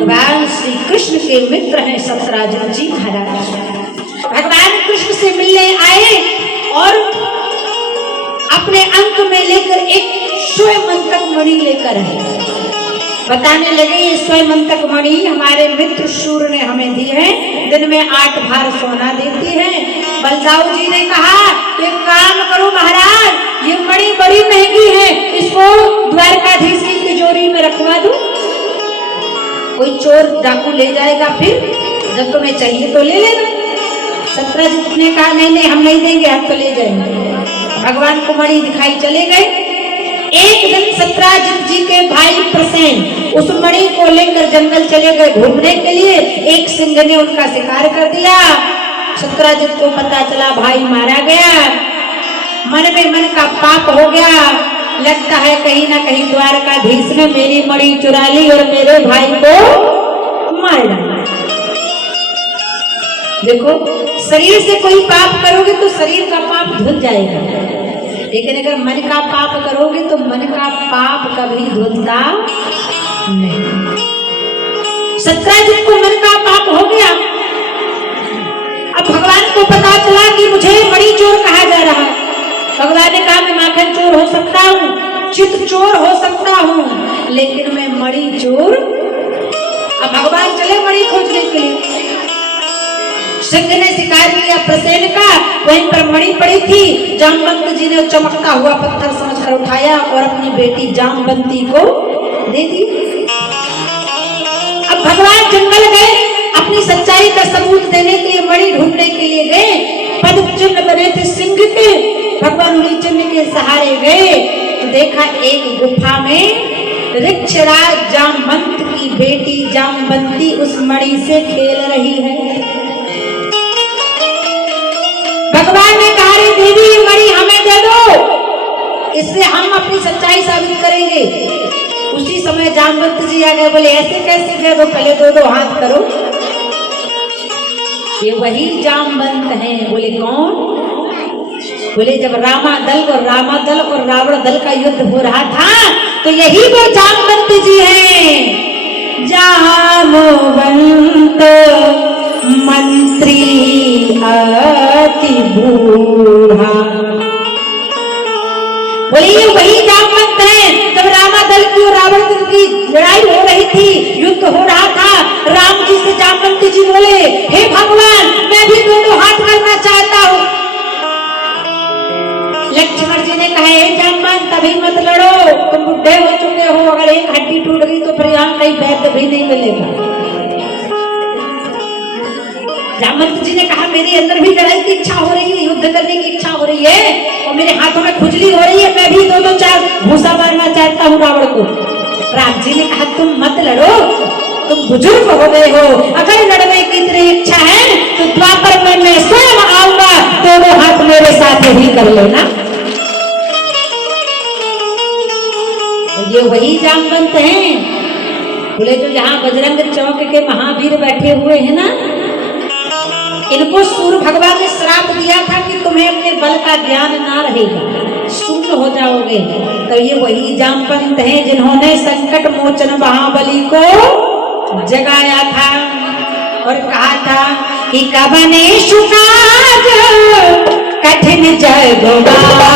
भगवान श्री कृष्ण के मित्र हैं सत्यराजन जी महाराज। भगवान कृष्ण से मिलने आए और अपने अंक में लेकर एक स्वयंतक मणि लेकर आए। बताने लगे ये स्वयंतक मणि हमारे मित्र सूर्य ने हमें दी है, दिन में 8 भार सोना देती है। बलदाऊ जी ने कहा एक काम करो महाराज, ये मणि बड़ी महंगी है, इसको द्वारकाधीश की तिजोरी में रखवा दो, कोई चोर डाकू ले जाएगा, फिर जब तुम्हें चाहिए तो ले लेना। सत्यराजित ने कहा नहीं नहीं हम नहीं देंगे, हम तो ले जाएंगे। भगवान को मणि दिखाई चले गए। एक दिन सत्यराजित जी के भाई प्रसेन उस मणि को लेकर जंगल चले गए घूमने के लिए। एक सिंह ने उनका शिकार कर दिया। सत्यराजित को पता चला भाई मारा गया। मन में मन का पाप हो गया, लगता है कहीं ना कहीं द्वारकाधीश ने मेरी मणि चुरा ली और मेरे भाई को मार डाला। देखो शरीर से कोई पाप करोगे तो शरीर का पाप धुल जाएगा, लेकिन अगर मन का पाप करोगे तो मन का पाप कभी धुलता नहीं। सत्यराजित को मन का पाप हो गया। अब भगवान को पता चला कि मुझे मणि चोर कहा जा रहा है। भगवान ने कहा मैं माखन चोर हो सकता हूँ, चित चोर हो सकता हूँ, लेकिन मैं मणि चोर। अब भगवान चले मणि खोजने के लिए। सिंह ने शिकार किया प्रसेन का, वहीं पर मणि पड़ी थी। जामवंत जी ने चमकता हुआ पत्थर समझकर उठाया और अपनी बेटी जामवंती को दे दी। अब भगवान जंगल गए, अपनी सच्चाई का सबूत देने के लिए मणि ढूंढने के लिए गए। पद चिन्ह बने थे सिंह के, भगवान उन्हीं चिन्ह के सहारे गए तो देखा एक गुफा में ऋक्षराज जामवंत की बेटी जामवंती उस मणि से खेल रही है। भगवान ने कहा रे देवी ये मणि हमें दे दो, इससे हम अपनी सच्चाई साबित करेंगे। उसी समय जामवंत जी आ गए, बोले ऐसे कैसे दे दो, पहले दो हाथ करो। ये वही जामवंत हैं। बोले कौन? बोले जब रामादल और रावण दल का युद्ध हो रहा था तो यही वो जामवंत जी हैं। जामवंत मंत्री अति बूढ़ा। बोले ये वही जामवंत है। जब रामादल की और रावण दल की लड़ाई हो रही थी, युद्ध हो रहा था, राम जी से जामवंत जी बोले हे भगवान मैं भी दोनों हाथ करना चाहता हूँ। लक्ष्मण जी ने कहा हे जामवंत अभी मत लड़ो, तुम बुढ़े हो चुके हो, अगर एक हड्डी टूट गई तो फिर यहाँ कहीं वैद्य भी नहीं मिलेगा। जामवंत जी ने कहा मेरे अंदर भी लड़ाई की इच्छा हो रही है, युद्ध करने की इच्छा हो रही है और मेरे हाथों में खुजली हो रही है, मैं भी दो चार घूसा मारना चाहता हूँ रावण को। राम जी ने कहा तुम मत लड़ो, तुम बुजुर्ग हो गए हो, अगर लड़ने की इतनी इच्छा है तो द्वापर में मैं स्वयं आऊंगा, दोनों हाथ मेरे साथ ही कर लेना। तो ये वही जामवंत हैं। बोले जो यहाँ बजरंग चौक के महावीर बैठे हुए हैं ना, इनको सूर्य भगवान ने श्राप दिया था कि तुम्हें अपने बल का ज्ञान ना रहेगा, शून्य हो जाओगे। तो ये वही जामवंत हैं जिन्होंने संकट मोचन महाबली को जगाया था और कहा था कि कबने सुकाज कठिन जगवा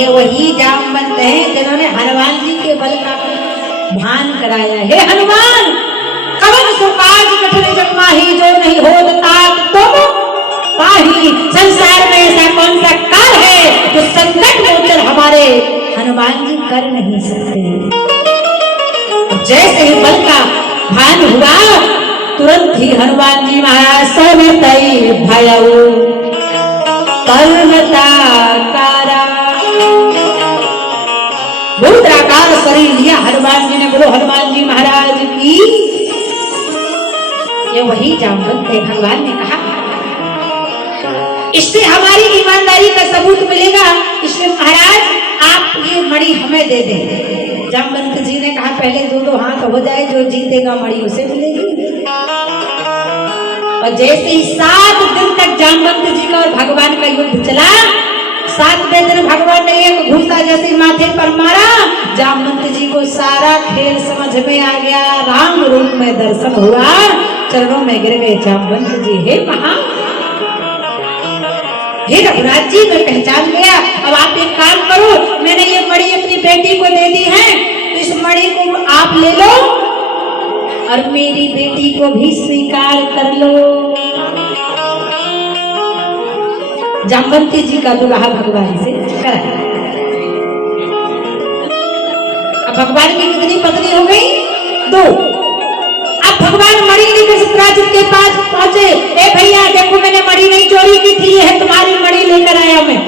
ये वही जामवंत है जिन्होंने हनुमान जी के बल का भान कराया। हे हनुमान, कवन सो काज कठिन जग माही, जो नहीं होत तात तुम पाही। संसार में ऐसा कौन सा काल है जो संकट मोचन हमारे हनुमान जी कर नहीं सकते। जैसे ही बल का भान हुआ, तुरंत ही हनुमान जी महाराज सोनतई भयउ कर्णताकारा, रुद्राकार शरीर लिया हनुमान जी ने। बोलो हनुमान जी महाराज की। ये वही जामवंत है। भगवान ने कहा इससे हमारी ईमानदारी का सबूत मिलेगा, इसलिए महाराज आप ये मणि हमें दे दें। जामवंत जी ने कहा पहले दो हाथ हो जाए, जो जीतेगा मणि उसे मिलेगी। और जैसे ही 7 दिन तक जामवंत जी का और भगवान का युद्ध चला, 7वें दिन भगवान ने एक घूसा जैसे माथे पर मारा, जामवंत जी को सारा खेल समझ में आ गया। राम रूप में दर्शन हुआ, चरणों में गिर गए जामवंत जी। हे महा, हे रघुराज जी, मैं पहचान गया। अब आप एक काम करो, मैंने ये मणि अपनी बेटी को दे दी है, तो इस मणि को आप ले लो और मेरी बेटी को भी स्वीकार कर लो। जामवंती जी का विवाह भगवान से करा। अब भगवान की कितनी पत्नी हो गई? 2। अब भगवान मणि लेकर सत्यराजित के पास पहुंचे। ए भैया देखो, मैंने मणि नहीं चोरी की थी, ये है तुम्हारी मणि, लेकर आया मैं।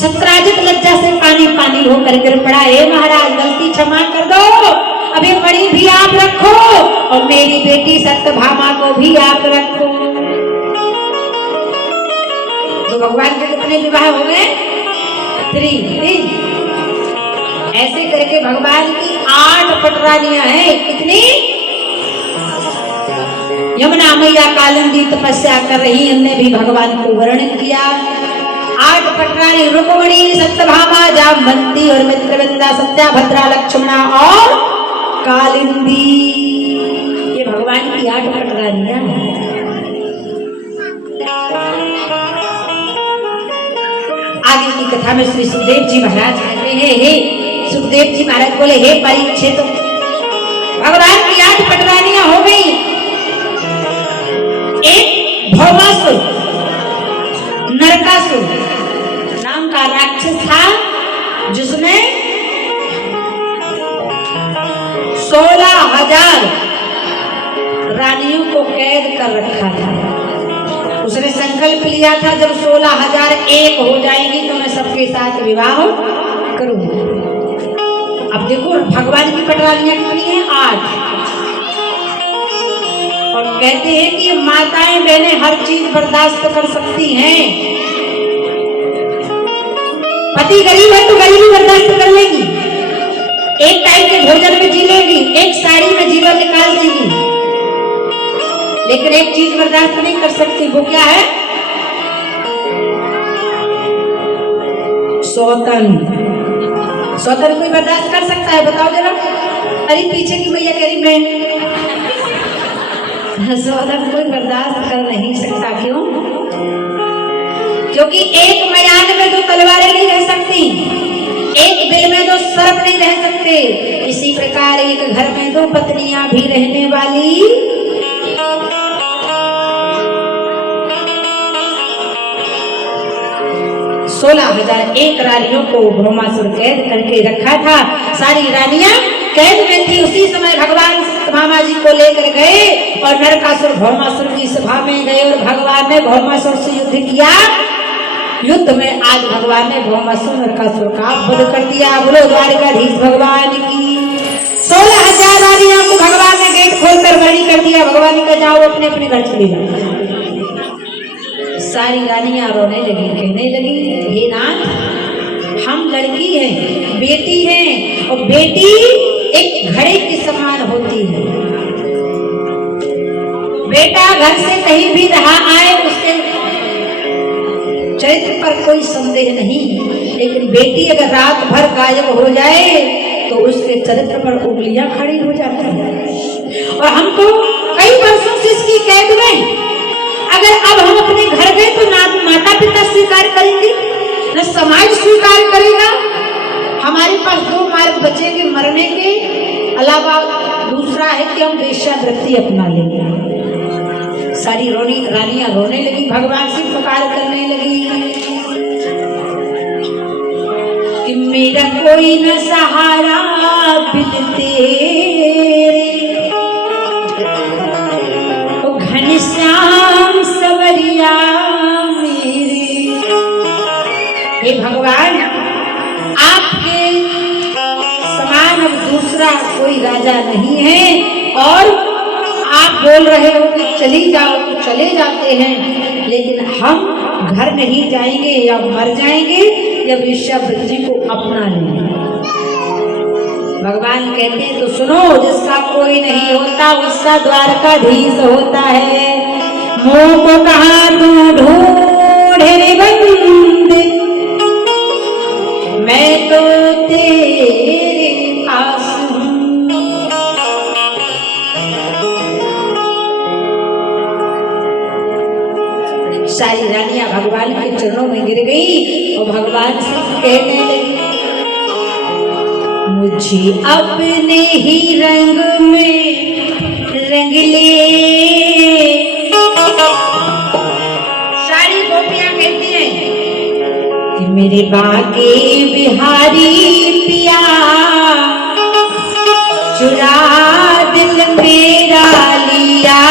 सत्यराजित लज्जा से पानी पानी होकर गिर पड़ा। हे महाराज, गलती क्षमा कर दो, अब ये मणि भी आप रखो और मेरी बेटी सत्यभामा को भी आप रखो। तो भगवान के कितने विवाह हो गए? 3। ऐसे करके भगवान की 8 पटरानियां हैं। कितनी? यमुना मैया कालिंदी तपस्या कर रही, हमने भी भगवान को वर्णन किया। 8 पटरानी, रुक्मिणी, सत्यभामा, जामवंती और मित्रविंदा, सत्याभद्रा, लक्ष्मणा और कालिंदी। ये भगवान की 8 पटरानियां हैं। आगे की कथा में श्री सुखदेव जी महाराज कहते हैं, हे सुखदेव जी महाराज बोले, हे परीक्षित, भगवान की 8 पटरानियां हो गई। एक भौमासुर, नरकासुर नाम का राक्षस था, जिसने 16,000 रानियों को कैद कर रखा था। उसने संकल्प लिया था, जब 16,001 हो जाएंगी तो मैं सबके साथ विवाह करूंगा। अब देखो भगवान की पटरानियां कितनी हैं? 8। और कहते हैं कि माताएं बहनें हर चीज बर्दाश्त कर सकती हैं। पति गरीब है तो गरीबी बर्दाश्त कर लेगी, एक टाइम के भोजन में जी लेगी, एक साड़ी में जीवन निकाल देगी, लेकिन एक चीज बर्दाश्त नहीं कर सकती। वो क्या है? सौतन। सौतन कोई बर्दाश्त कर सकता है? बताओ जरा। अरे पीछे की मैया कह रही मैं सौतन कोई बर्दाश्त कर नहीं सकता। क्यों? क्योंकि एक मैदान में 2 तलवारें नहीं रह सकती, एक बिल में 2 सर्प नहीं रह सकते। इसी प्रकार एक घर में 2 पत्नियां भी रहने वाली 16,001 रानियों को भौमासुर कैद करके रखा था। सारी रानियां कैद में थी। उसी समय भगवान सत्यभामा जी को लेकर गए और नरकासुर भौमासुर की सभा में गए और भगवान ने भौमासुर से युद्ध किया। युद्ध में आज भगवान ने भौमासुर नरकासुर का वध कर दिया। बोलो द्वारिकाधीश भगवान की। 16,000 रानियों को भगवान ने गेट खोलकर बड़ी कर दिया। भगवान ने कहा जाओ अपने अपने घर चली जाओ। सारी रानियां रोने लगी, कहने लगी हे नाथ, हम लड़की हैं, बेटी हैं, और बेटी एक घड़े के समान होती है। बेटा घर से कहीं भी रहा आए उसके चरित्र पर कोई संदेह नहीं, लेकिन बेटी अगर रात भर गायब हो जाए तो उसके चरित्र पर उंगलियां खड़ी हो जाती हैं। और हम तो कई वर्षों से इसकी कैद में, अगर अब हम अपने घर गए तो ना माता पिता स्वीकार करेंगे, न समाज स्वीकार करेगा, अलावा दूसरा है कि हम वेश्यावृत्ति अपना लेंगे। सारी रानियां रोने लगी, भगवान से पुकार करने लगी कि मेरा कोई न सहारा बिन तेरे, ओ घनश्याम सवरिया मेरे। हे भगवान, आपके समान अब दूसरा कोई राजा नहीं है, और आप बोल रहे हो कि चली जाओ तो चले जाते हैं, लेकिन हम घर नहीं जाएंगे, या मर जाएंगे या वेश्यावृत्ति को अपना लेंगे। भगवान कहते हैं तो सुनो, जिसका कोई नहीं होता उसका द्वारकाधीश होता है। मोह को कहाँ तू ढूंढे रे बंदे, मैं तो तेरे पास हूँ। सारी रानियां भगवान के चरणों में गिर गई और भगवान से कहने लगी, मुझे अपने ही रंग में रंग ले। सारी गोपियां कहती हैं कि मेरे बाके बिहारी पिया, चुरा दिल मेरा लिया।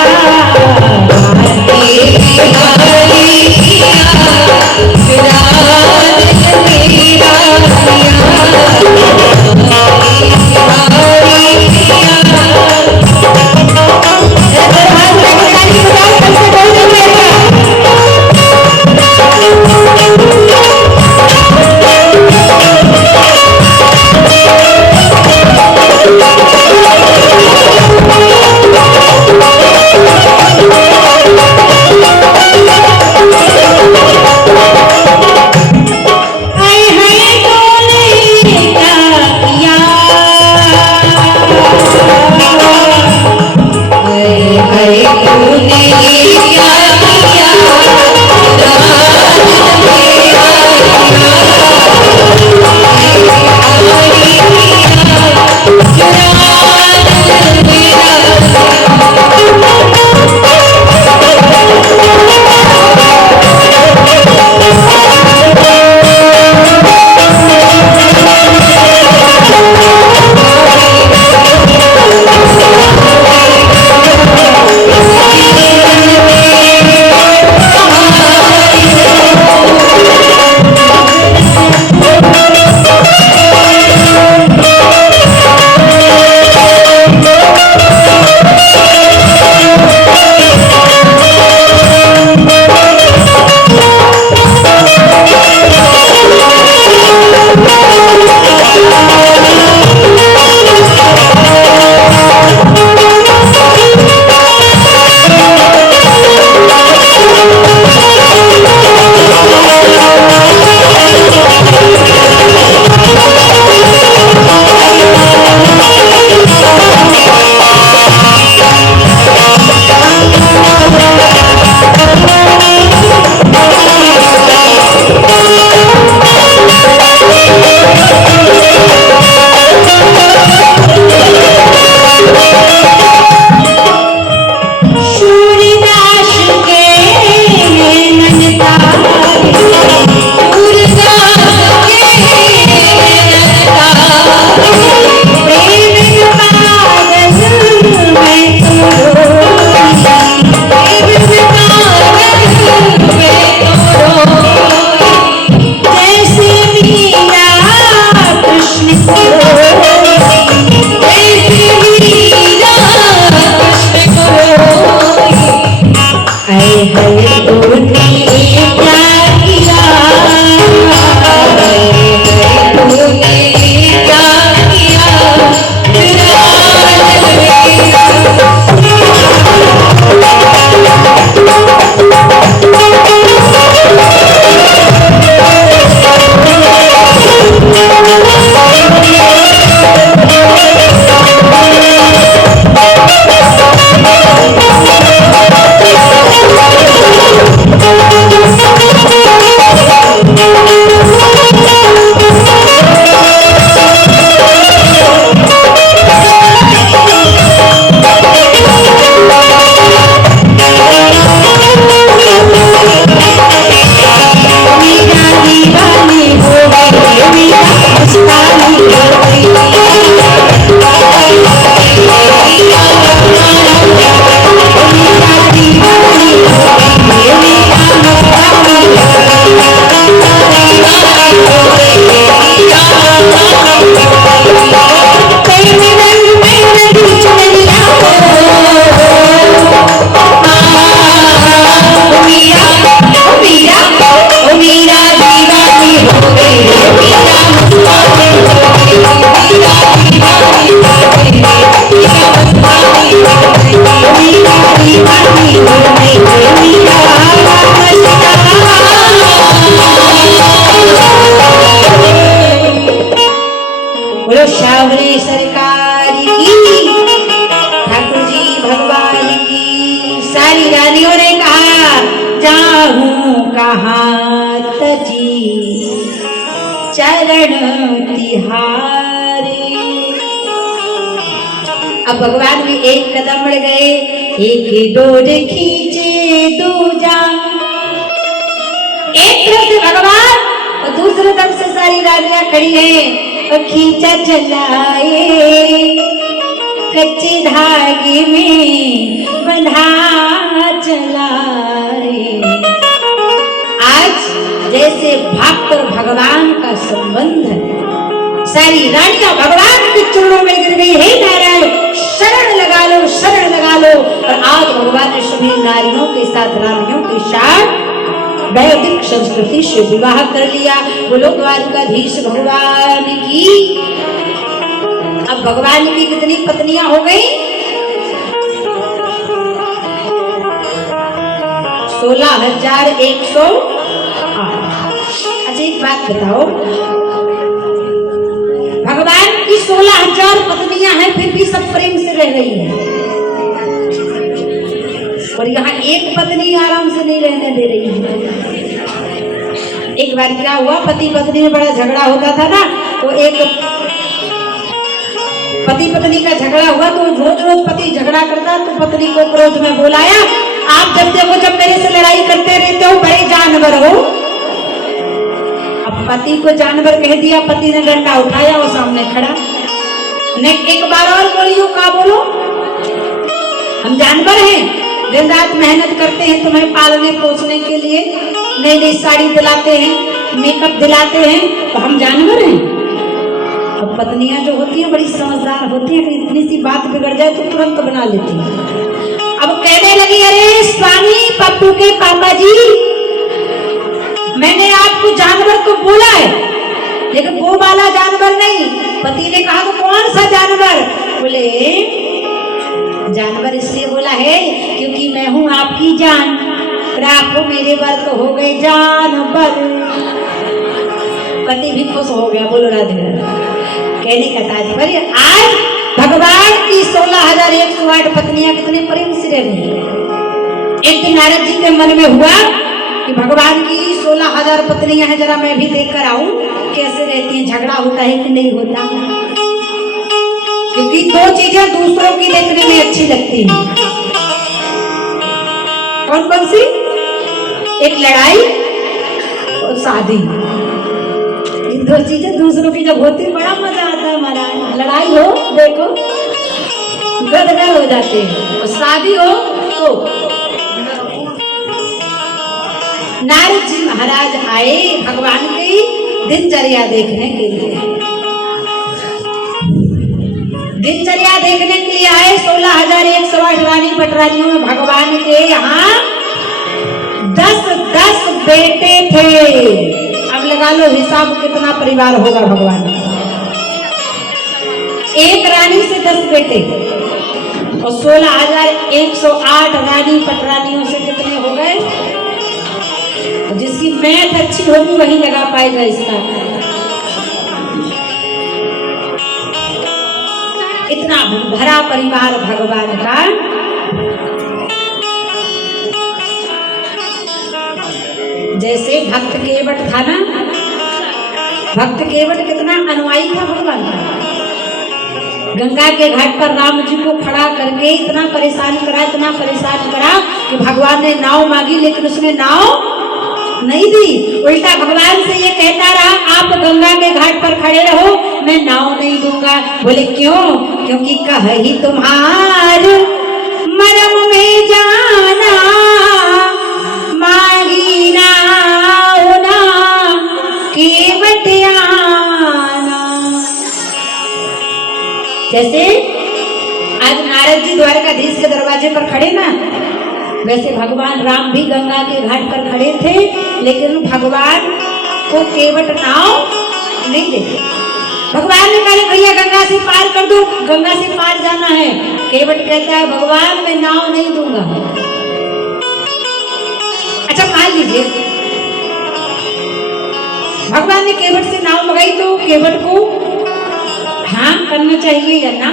सावरे सरकार की, ठाकुर जी भगवान की। सारी रानियों ने कहा जाऊं कहाँ तजी चरण तिहारे। अब भगवान भी एक कदम बढ़ गए, एक डोर खींचे दूजा। एक तरफ से भगवान और दूसरे तरफ से सारी रानियां खड़ी हैं और खींचा चलाए, कच्चे धागे में बंधा चलाए। आज जैसे भक्त और भगवान का संबंध है, सारी रानियां भगवान के चरणों में गिर गई, हे नारायण शरण लगा लो, शरण लगा लो। और आज भगवान ने सभी नारियों के साथ, रानियों के साथ वैदिक संस्कृति से विवाह कर लिया। बोलो द्वारकाधीश भगवान की। अब भगवान की कितनी पत्नियां हो गई? 16,108। अच्छा एक बात बताओ, भगवान की 16,000 पत्नियां हैं, फिर भी सब प्रेम से रह रही है, और यहाँ एक पत्नी आराम से नहीं रहने दे रही है। एक बार क्या हुआ, पति पत्नी में बड़ा झगड़ा होता था ना, तो एक पति पत्नी का झगड़ा हुआ, तो रोज रोज पति झगड़ा करता, तो पत्नी को क्रोध में बुलाया, आप जब देखो जब मेरे से लड़ाई करते रहते हो, बड़े जानवर हो। अब पति को जानवर कह दिया, पति ने डंडा उठाया, वो सामने खड़ा। ने एक बार और बोलियो, का बोलो, हम जानवर हैं, दिन रात मेहनत करते हैं तुम्हें पालने पोसने के लिए, नई नई साड़ी दिलाते हैं, मेकअप दिलाते हैं, तो हम जानवर हैं। अब पत्नियां जो होती हैं बड़ी समझदार होती हैं, इतनी सी बात बिगड़ जाए तो तुरंत बना लेती हैं। अब कहने लगी, अरे स्वामी पप्पू के पापा जी, मैंने आपको जानवर को बोला है, लेकिन वो वाला जानवर नहीं। पति ने कहा, तो कौन सा जानवर? बोले जानवर इसलिए बोला है क्योंकि मैं हूं आपकी जान, और आप हो मेरे बर तो हो गए जानवर। पति भी खुश हो गया। बोलो राधे राधे। कहने का तात्पर्य, आज भगवान की 16,108 पत्नियां कितने प्रेम से रह रही हैं। एक दिन नारद जी के मन में हुआ कि भगवान की 16,000 पत्नियां हैं, जरा मैं भी देख कर आऊं कैसे रहती हैं, झगड़ा होता है कि नहीं होता। क्योंकि दो चीजें दूसरों की देखने में अच्छी लगती हैं। कौन कौन सी? एक लड़ाई और शादी। ये दो चीजें दूसरों की जब होती बड़ा मजा आता है महाराज। लड़ाई हो देखो गदगद हो जाते हैं, और शादी हो तो। नारद जी महाराज आए भगवान की दिनचर्या देखने के लिए। दिनचर्या देखने के लिए आए। 16,108 रानी पटरानियों में भगवान के यहाँ 10-10 बेटे थे। अब लगा लो हिसाब कितना परिवार होगा भगवान का। एक रानी से 10 बेटे, और 16,108 रानी पटरानियों से कितने हो गए? जिसकी मैथ अच्छी होगी वही लगा पाएगा इसका। इतना भरा परिवार भगवान का। जैसे भक्त केवट था ना, भक्त केवट कितना अनुयायी था भगवान का। गंगा के घाट पर राम जी को खड़ा करके इतना परेशान करा, इतना परेशान करा कि भगवान ने नाव मांगी, लेकिन उसने नाव नहीं दी। उल्टा भगवान से ये कहता रहा, आप गंगा के घाट पर खड़े रहो, मैं नाव नहीं दूंगा। बोले क्यों? क्योंकि कही तुम्हार मरम में जाना, मांगी नाव ना केवट आना। जैसे आज नारद जी द्वारकाधीश के दरवाजे पर खड़े ना, वैसे भगवान राम भी गंगा के घाट पर खड़े थे, लेकिन भगवान को केवट नाव नहीं देते। भगवान ने कहा भैया गंगा से पार कर दो, गंगा से पार जाना है। केवट कहता है भगवान मैं नाव नहीं दूंगा। अच्छा मान लीजिए भगवान ने केवट से नाव मंगाई, तो केवट को करना चाहिए या ना।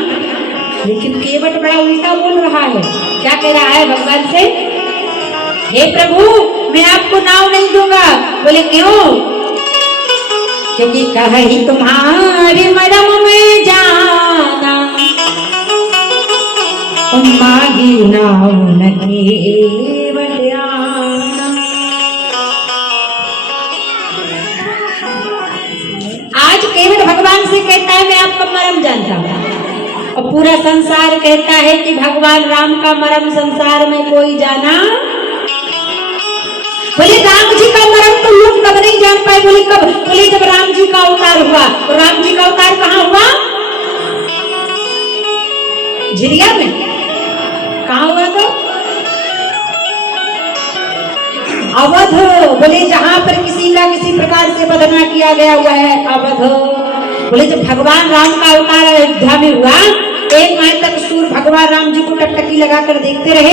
लेकिन केवट बड़ा उल्टा बोल रहा है। क्या कह रहा है भगवान से? हे प्रभु, मैं आपको नाव नहीं दूंगा। बोले क्यों? क्योंकि कहीं तुम्हारी मरम में जाना, मागी नाव न केवट आना। आज केवट भगवान से कहता है मैं आपका मरम जानता हूं, और पूरा संसार कहता है कि भगवान राम का मरम संसार में कोई जाना। बोले राम जी का मरम तो लोग कब नहीं जान पाए। बोले कब? बोले जब राम जी का अवतार हुआ। तो राम जी का अवतार कहाँ हुआ? झिरिया में। कहाँ हुआ? तो अवध। बोले जहां पर किसी का किसी प्रकार से वध ना किया गया हुआ है, अवध। बोले जब भगवान राम का अवतार अयोध्या में हुआ, एक माह तक सूर भगवान राम जी को टकटकी लगाकर देखते रहे।